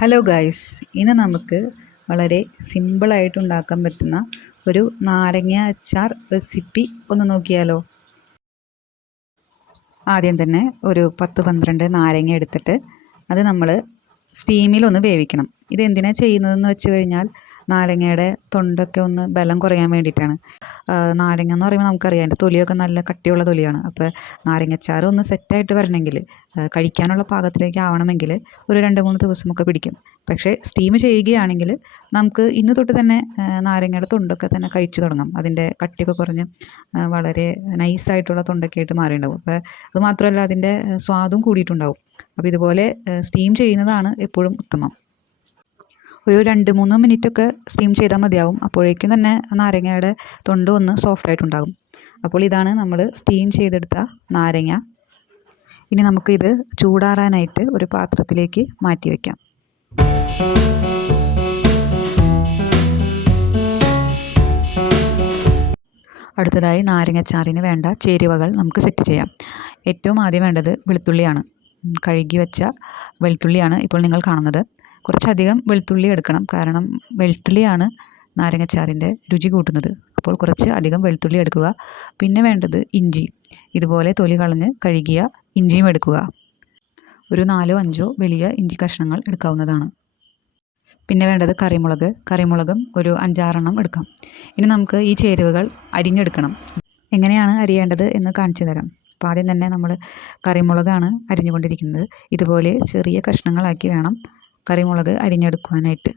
Hello guys, ഇന്ന് നമുക്ക് വളരെ സിമ്പിളായിട്ട് ഉണ്ടാക്കാൻ പറ്റുന്ന ഒരു നാരങ്ങ അച്ചാർ റെസിപ്പി ഒന്ന് നോക്കിയാലോ. ആദ്യം തന്നെ ഒരു 10-12 നാരങ്ങ എടുത്തിട്ട് അത് നമ്മൾ സ്റ്റീമിലൊന്ന് വേവിക്കണം. ഇതെന്തിനാണ് ചെയ്യുന്നതെന്ന് വെച്ച് കഴിഞ്ഞാൽ നാരങ്ങയുടെ തൊണ്ടൊക്കെ ഒന്ന് ബലം കുറയാൻ വേണ്ടിയിട്ടാണ്. നാരങ്ങ എന്ന് പറയുമ്പോൾ നമുക്കറിയാം അതിൻ്റെ തൊലിയൊക്കെ നല്ല കട്ടിയുള്ള തൊലിയാണ്. അപ്പോൾ നാരങ്ങച്ചാർ ഒന്ന് സെറ്റായിട്ട് വരണമെങ്കിൽ, കഴിക്കാനുള്ള പാകത്തിലേക്ക് ആവണമെങ്കിൽ ഒരു 2-3 ദിവസമൊക്കെ പിടിക്കും. പക്ഷേ സ്റ്റീം ചെയ്യുകയാണെങ്കിൽ നമുക്ക് ഇന്ന് തൊട്ട് തന്നെ നാരങ്ങയുടെ തൊണ്ടൊക്കെ തന്നെ കഴിച്ചു തുടങ്ങാം. അതിൻ്റെ കട്ടിയൊക്കെ കുറഞ്ഞ് വളരെ നൈസായിട്ടുള്ള തൊണ്ടൊക്കെ ആയിട്ട് മാറിയിട്ടുണ്ടാവും. അപ്പോൾ അതുമാത്രമല്ല അതിൻ്റെ സ്വാദും കൂടിയിട്ടുണ്ടാവും. അപ്പോൾ ഇതുപോലെ സ്റ്റീം ചെയ്യുന്നതാണ് എപ്പോഴും ഉത്തമം. ഒരു 2-3 മിനിറ്റൊക്കെ സ്റ്റീം ചെയ്താൽ മതിയാവും. അപ്പോഴേക്കും തന്നെ നാരങ്ങയുടെ തൊണ്ട് ഒന്ന് സോഫ്റ്റായിട്ടുണ്ടാകും. അപ്പോൾ ഇതാണ് നമ്മൾ സ്റ്റീം ചെയ്തെടുത്ത നാരങ്ങ. ഇനി നമുക്കിത് ചൂടാറാനായിട്ട് ഒരു പാത്രത്തിലേക്ക് മാറ്റി വയ്ക്കാം. അടുത്തതായി നാരങ്ങച്ചാറിന് വേണ്ട ചേരുവകൾ നമുക്ക് സെറ്റ് ചെയ്യാം. ഏറ്റവും ആദ്യം വേണ്ടത് വെളുത്തുള്ളിയാണ്. കഴുകി വെച്ച വെളുത്തുള്ളിയാണ് ഇപ്പോൾ നിങ്ങൾ കാണുന്നത്. കുറച്ചധികം വെളുത്തുള്ളി എടുക്കണം, കാരണം വെളുത്തുള്ളിയാണ് നാരങ്ങച്ചാറിൻ്റെ രുചി കൂട്ടുന്നത്. അപ്പോൾ കുറച്ച് അധികം വെളുത്തുള്ളി എടുക്കുക. പിന്നെ വേണ്ടത് ഇഞ്ചി. ഇതുപോലെ തൊലി കളഞ്ഞ് കഴുകിയ ഇഞ്ചിയും എടുക്കുക. ഒരു 4-5 വലിയ ഇഞ്ചി കഷ്ണങ്ങൾ എടുക്കാവുന്നതാണ്. പിന്നെ വേണ്ടത് കറിമുളകും ഒരു 5-6 എടുക്കാം. ഇനി നമുക്ക് ഈ ചേരുവകൾ അരിഞ്ഞെടുക്കണം. എങ്ങനെയാണ് അരിയേണ്ടത് എന്ന് കാണിച്ചു തരാം. അപ്പോൾ ആദ്യം തന്നെ നമ്മൾ കറിമുളകാണ് അരിഞ്ഞുകൊണ്ടിരിക്കുന്നത്. ഇതുപോലെ ചെറിയ കഷ്ണങ്ങളാക്കി വേണം കറിമുളക് അരിഞ്ഞെടുക്കുവാനായിട്ട്.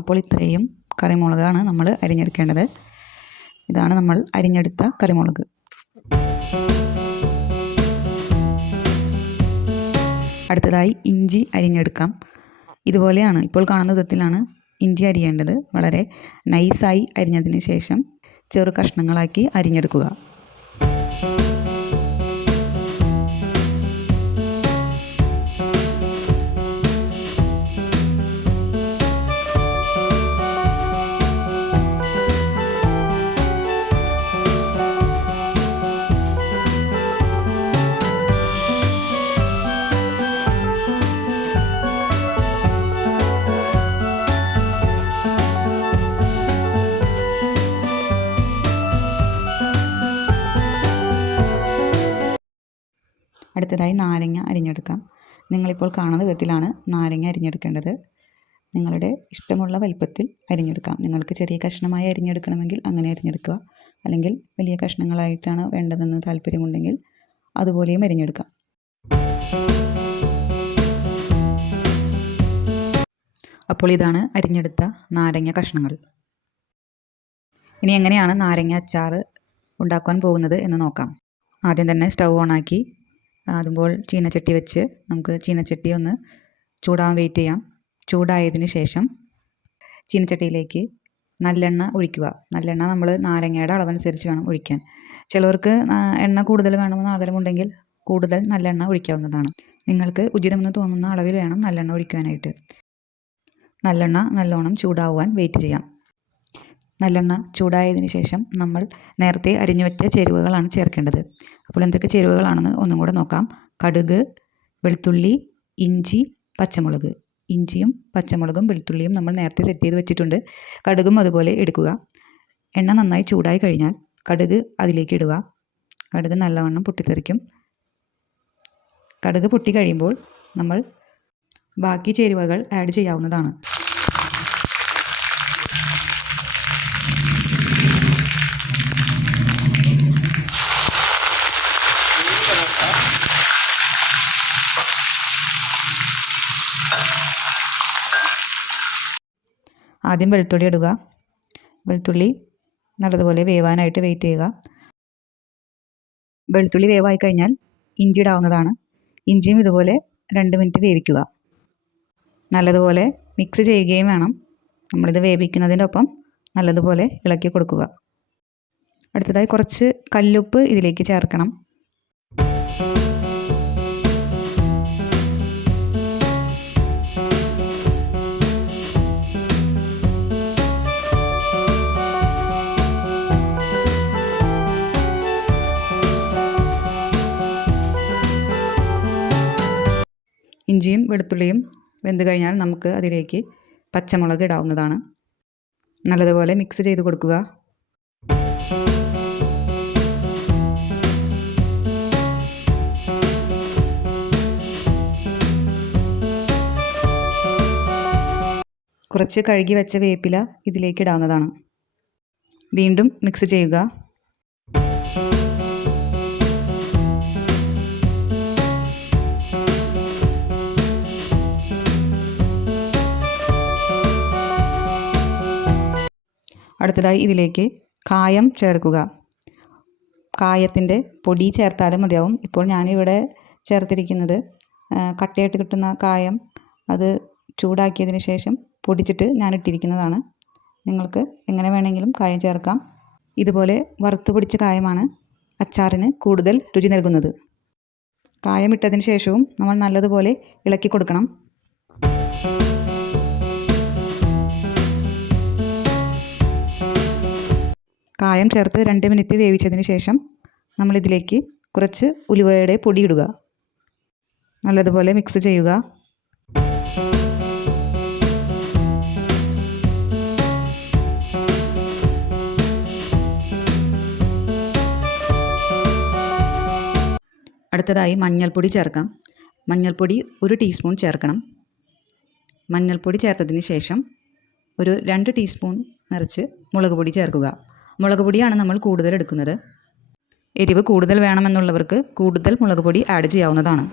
അപ്പോൾ ഇത്രയും കറിമുളകാണ് നമ്മൾ അരിഞ്ഞെടുക്കേണ്ടത്. ഇതാണ് നമ്മൾ അരിഞ്ഞെടുത്ത കറിമുളക്. അടുത്തതായി ഇഞ്ചി അരിഞ്ഞെടുക്കാം. ഇതുപോലെയാണ്, ഇപ്പോൾ കാണുന്ന വിധത്തിലാണ് ഇഞ്ചി അരിയേണ്ടത്. വളരെ നൈസായി അരിഞ്ഞതിന് ശേഷം ചെറു കഷ്ണങ്ങളാക്കി അരിഞ്ഞെടുക്കുക. അടുത്തതായി നാരങ്ങ അരിഞ്ഞെടുക്കാം. നിങ്ങളിപ്പോൾ കാണുന്ന വിധത്തിലാണ് നാരങ്ങ അരിഞ്ഞെടുക്കേണ്ടത്. നിങ്ങളുടെ ഇഷ്ടമുള്ള വലിപ്പത്തിൽ അരിഞ്ഞെടുക്കാം. നിങ്ങൾക്ക് ചെറിയ കഷ്ണമായി അരിഞ്ഞെടുക്കണമെങ്കിൽ അങ്ങനെ അരിഞ്ഞെടുക്കുക. അല്ലെങ്കിൽ വലിയ കഷ്ണങ്ങളായിട്ടാണ് വേണ്ടതെന്ന് താല്പര്യമുണ്ടെങ്കിൽ അതുപോലെയും അരിഞ്ഞെടുക്കാം. അപ്പോൾ ഇതാണ് അരിഞ്ഞെടുത്ത നാരങ്ങ കഷ്ണങ്ങൾ. ഇനി എങ്ങനെയാണ് നാരങ്ങ അച്ചാർ ഉണ്ടാക്കാൻ പോകുന്നത് എന്ന് നോക്കാം. ആദ്യം തന്നെ സ്റ്റൗ ഓണാക്കി അതുമ്പോൾ ചീനച്ചട്ടി വെച്ച് നമുക്ക് ചീനച്ചട്ടി ഒന്ന് ചൂടാൻ വെയിറ്റ് ചെയ്യാം. ചൂടായതിന് ശേഷം ചീനച്ചട്ടിയിലേക്ക് നല്ലെണ്ണ ഒഴിക്കുക. നല്ലെണ്ണ നമ്മൾ നാരങ്ങയുടെ അളവനുസരിച്ച് വേണം ഒഴിക്കാൻ. ചിലവർക്ക് എണ്ണ കൂടുതൽ വേണമെന്ന് ആഗ്രഹമുണ്ടെങ്കിൽ കൂടുതൽ നല്ലെണ്ണ ഒഴിക്കാവുന്നതാണ്. നിങ്ങൾക്ക് ഉചിതമെന്ന് തോന്നുന്ന അളവിൽ വേണം നല്ലെണ്ണ ഒഴിക്കുവാനായിട്ട്. നല്ലെണ്ണ നല്ലോണം ചൂടാവാൻ വെയിറ്റ് ചെയ്യാം. നല്ലെണ്ണ ചൂടായതിന് ശേഷം നമ്മൾ നേരത്തെ അരിഞ്ഞു വെച്ച ചേരുവകളാണ് ചേർക്കേണ്ടത്. അപ്പോൾ എന്തൊക്കെ ചേരുവകളാണെന്ന് ഒന്നും കൂടെ നോക്കാം. കടുക്, വെളുത്തുള്ളി, ഇഞ്ചി, പച്ചമുളക്. ഇഞ്ചിയും പച്ചമുളകും വെളുത്തുള്ളിയും നമ്മൾ നേരത്തെ സെറ്റ് ചെയ്ത് വെച്ചിട്ടുണ്ട്. കടുകും അതുപോലെ എടുക്കുക. എണ്ണ നന്നായി ചൂടായി കഴിഞ്ഞാൽ കടുക് അതിലേക്ക് ഇടുക. കടുക് നല്ലവണ്ണം പൊട്ടിത്തെറിക്കും. കടുക് പൊട്ടി കഴിയുമ്പോൾ നമ്മൾ ബാക്കി ചേരുവകൾ ആഡ് ചെയ്യാവുന്നതാണ്. ആദ്യം വെളുത്തുള്ളി ഇടുക. വെളുത്തുള്ളി നല്ലതുപോലെ വേവാനായിട്ട് വെയിറ്റ് ചെയ്യുക. വെളുത്തുള്ളി വേവായി കഴിഞ്ഞാൽ ഇഞ്ചി ഇടാവുന്നതാണ്. ഇഞ്ചിയും ഇതുപോലെ 2 മിനിറ്റ് വേവിക്കുക. നല്ലതുപോലെ മിക്സ് ചെയ്യുകയും വേണം. നമ്മളിത് വേവിക്കുന്നതിൻ്റെ ഒപ്പം നല്ലതുപോലെ ഇളക്കി കൊടുക്കുക. അടുത്തതായി കുറച്ച് കല്ലുപ്പ് ഇതിലേക്ക് ചേർക്കണം. ഇഞ്ചിയും വെളുത്തുള്ളിയും വെന്ത് കഴിഞ്ഞാൽ നമുക്ക് അതിലേക്ക് പച്ചമുളക് ഇടാവുന്നതാണ്. നല്ലതുപോലെ മിക്സ് ചെയ്ത് കൊടുക്കുക. കുറച്ച് കഴുകി വെച്ച വേപ്പില ഇതിലേക്ക് ഇടാവുന്നതാണ്. വീണ്ടും മിക്സ് ചെയ്യുക. അടുത്തതായി ഇതിലേക്ക് കായം ചേർക്കുക. കായത്തിൻ്റെ പൊടി ചേർത്താലും മതിയാവും. ഇപ്പോൾ ഞാനിവിടെ ചേർത്തിരിക്കുന്നത് കട്ടയായിട്ട് കിട്ടുന്ന കായം, അത് ചൂടാക്കിയതിന് ശേഷം പൊടിച്ചിട്ട് ഞാൻ ഇട്ടിരിക്കുന്നതാണ്. നിങ്ങൾക്ക് എങ്ങനെ വേണമെങ്കിലും കായം ചേർക്കാം. ഇതുപോലെ വറുത്ത് പൊടിച്ച കായമാണ് അച്ചാറിന് കൂടുതൽ രുചി നൽകുന്നത്. കായം ഇട്ടതിന് ശേഷവും നമ്മൾ നല്ലതുപോലെ ഇളക്കി കൊടുക്കണം. കായം ചേർത്ത് 2 മിനിറ്റ് വേവിച്ചതിന് ശേഷം നമ്മളിതിലേക്ക് കുറച്ച് ഉലുവയുടെ പൊടി ഇടുക. നല്ലതുപോലെ മിക്സ് ചെയ്യുക. അടുത്തതായി മഞ്ഞൾപ്പൊടി ചേർക്കാം. മഞ്ഞൾപ്പൊടി 1 ടീസ്പൂൺ ചേർക്കണം. മഞ്ഞൾപ്പൊടി ചേർത്തതിന് ശേഷം ഒരു 2 ടീസ്പൂൺ നിറച്ച് മുളക് പൊടി ചേർക്കുക. മുളക് പൊടിയാണ് നമ്മൾ കൂടുതൽ എടുക്കുന്നത്. എരിവ് കൂടുതൽ വേണമെന്നുള്ളവർക്ക് കൂടുതൽ മുളക് പൊടി ആഡ് ചെയ്യാവുന്നതാണ്.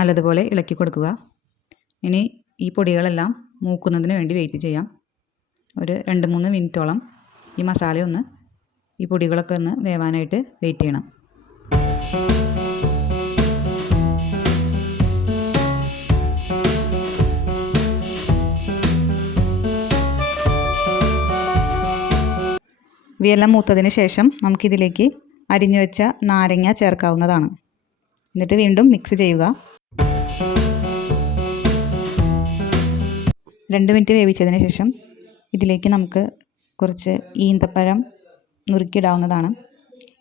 നല്ലതുപോലെ ഇളക്കി കൊടുക്കുക. ഇനി ഈ പൊടികളെല്ലാം മൂക്കുന്നതിന് വേണ്ടി വെയിറ്റ് ചെയ്യാം. ഒരു 2-3 മിനിറ്റോളം ഈ മസാലയൊന്ന്, ഈ പൊടികളൊക്കെ ഒന്ന് വേവാനായിട്ട് വെയിറ്റ് ചെയ്യണം. ഇവയെല്ലാം മൂത്തതിന് ശേഷം നമുക്കിതിലേക്ക് അരിഞ്ഞു വെച്ച നാരങ്ങ ചേർക്കാവുന്നതാണ്. എന്നിട്ട് വീണ്ടും മിക്സ് ചെയ്യുക. 2 മിനിറ്റ് വേവിച്ചതിന് ശേഷം ഇതിലേക്ക് നമുക്ക് കുറച്ച് ഈന്തപ്പഴം നുറുക്കിയിടാവുന്നതാണ്.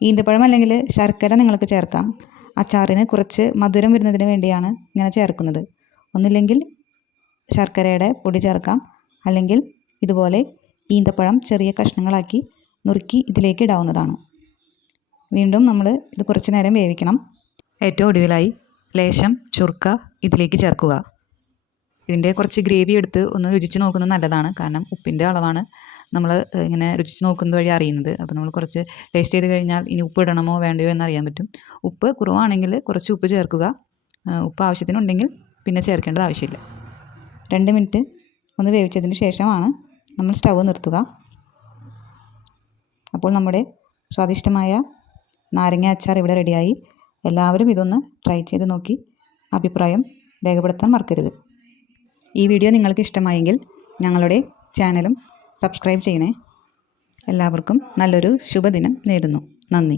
ഈന്തപ്പഴം അല്ലെങ്കിൽ ശർക്കര നിങ്ങൾക്ക് ചേർക്കാം. അച്ചാറിന് കുറച്ച് മധുരം വരുന്നതിന് വേണ്ടിയാണ് ഇങ്ങനെ ചേർക്കുന്നത്. ഒന്നില്ലെങ്കിൽ ശർക്കരയുടെ പൊടി ചേർക്കാം, അല്ലെങ്കിൽ ഇതുപോലെ ഈന്തപ്പഴം ചെറിയ കഷ്ണങ്ങളാക്കി നുറുക്കി ഇതിലേക്ക് ഇടാവുന്നതാണ്. വീണ്ടും നമ്മൾ ഇത് കുറച്ച് നേരം വേവിക്കണം. ഏറ്റവും ഒടുവിലായി ലേശം ചുർക്ക ഇതിലേക്ക് ചേർക്കുക. ഇതിൻ്റെ കുറച്ച് ഗ്രേവി എടുത്ത് ഒന്ന് രുചിച്ച് നോക്കുന്നത് നല്ലതാണ്. കാരണം ഉപ്പിൻ്റെ അളവാണ് നമ്മൾ ഇങ്ങനെ രുചിച്ച് നോക്കുന്നത് വഴി അറിയുന്നത്. അപ്പോൾ നമ്മൾ കുറച്ച് ടേസ്റ്റ് ചെയ്ത് കഴിഞ്ഞാൽ ഇനി ഉപ്പ് ഇടണമോ വേണ്ടയോ എന്നറിയാൻ പറ്റും. ഉപ്പ് കുറവാണെങ്കിൽ കുറച്ച് ഉപ്പ് ചേർക്കുക. ഉപ്പ് ആവശ്യത്തിനുണ്ടെങ്കിൽ പിന്നെ ചേർക്കേണ്ടത് ആവശ്യമില്ല. 2 മിനിറ്റ് ഒന്ന് വേവിച്ചതിന് ശേഷമാണ് നമ്മൾ സ്റ്റവ് നിർത്തുക. അപ്പോൾ നമ്മുടെ സ്വാദിഷ്ടമായ നാരങ്ങ അച്ചാർ ഇവിടെ റെഡിയായി. എല്ലാവരും ഇതൊന്ന് ട്രൈ ചെയ്ത് നോക്കി അഭിപ്രായം രേഖപ്പെടുത്താൻ മറക്കരുത്. ഈ വീഡിയോ നിങ്ങൾക്ക് ഇഷ്ടമായെങ്കിൽ ഞങ്ങളുടെ ചാനലും സബ്സ്ക്രൈബ് ചെയ്യണേ. എല്ലാവർക്കും നല്ലൊരു ശുഭദിനം നേരുന്നു. നന്ദി.